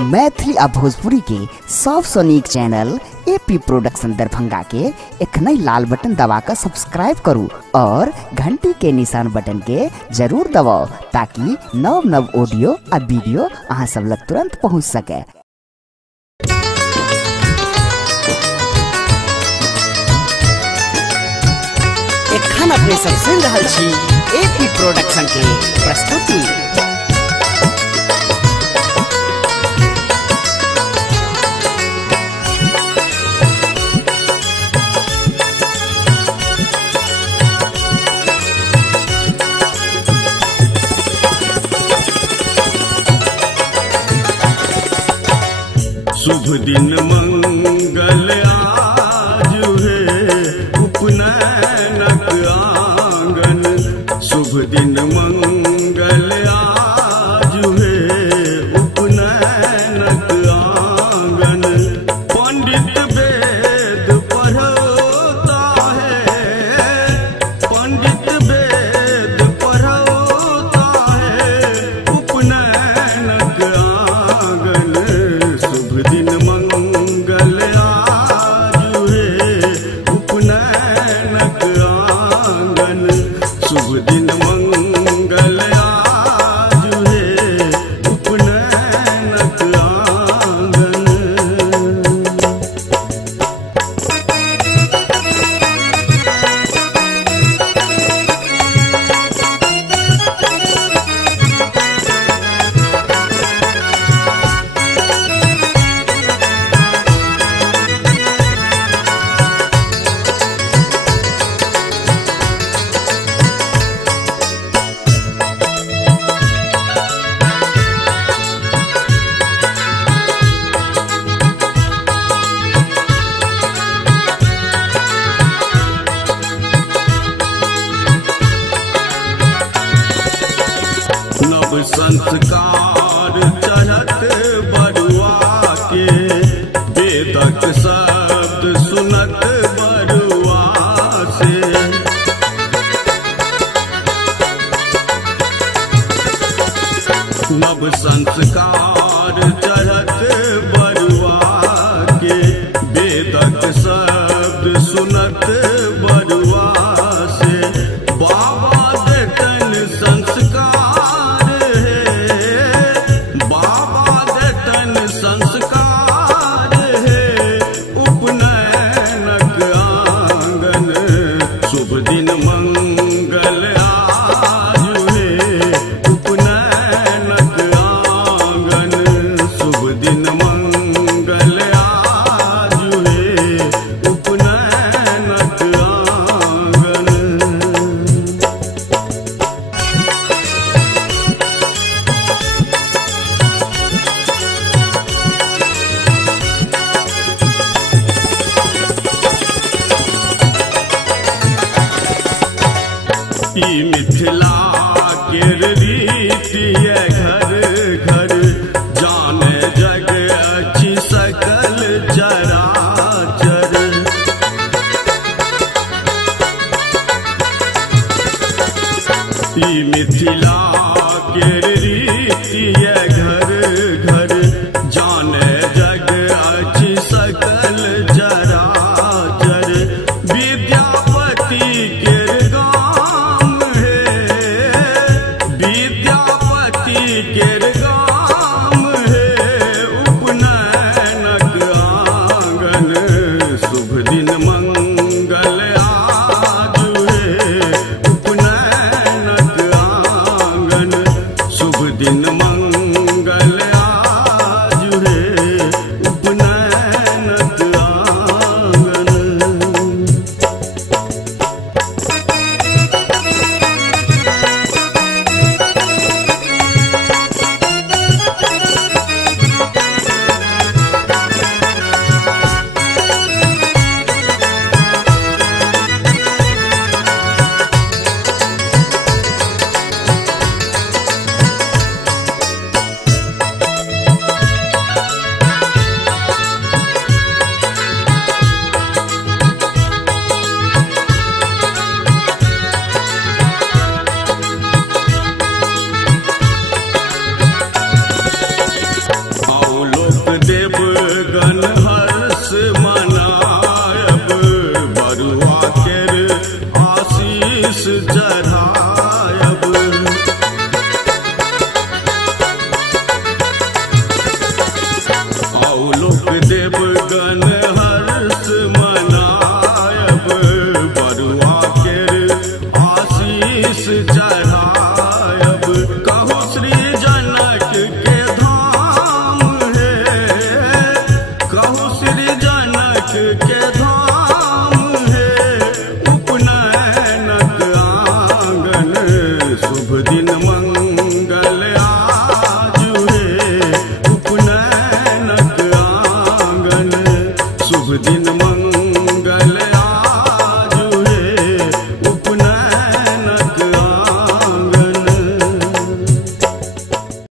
मैथिली आ भोजपुरी के सबसे नीक चैनल एपी प्रोडक्शन दरभंगा के एखनई लाल बटन दबाकर सब्सक्राइब करू और घंटी के निशान बटन के जरूर दबाओ ताकि नव नव ऑडियो आ वीडियो अहाँ सब लग तुरंत पहुंच सके। एखन अपने सब सुन रहल छी एपी प्रोडक्शन के प्रस्तुति। शुभ दिन मंगल आज है उपनयनक आंगन। शुभ दिन मंगल आज है उपनयनक आंगन। पंडित वेद पढ़ता है, पंडित वेद पढ़ता है उपनयनक आंगन। शुभ दिन मंगल आज है उपनयनक आंगन। शुभ दिन मंगल आज है उपनयनक आंगन। नव संस्कार चढ़त बरुआ के, वेदक शब्द सुनत बरुआ से। नव संस्कार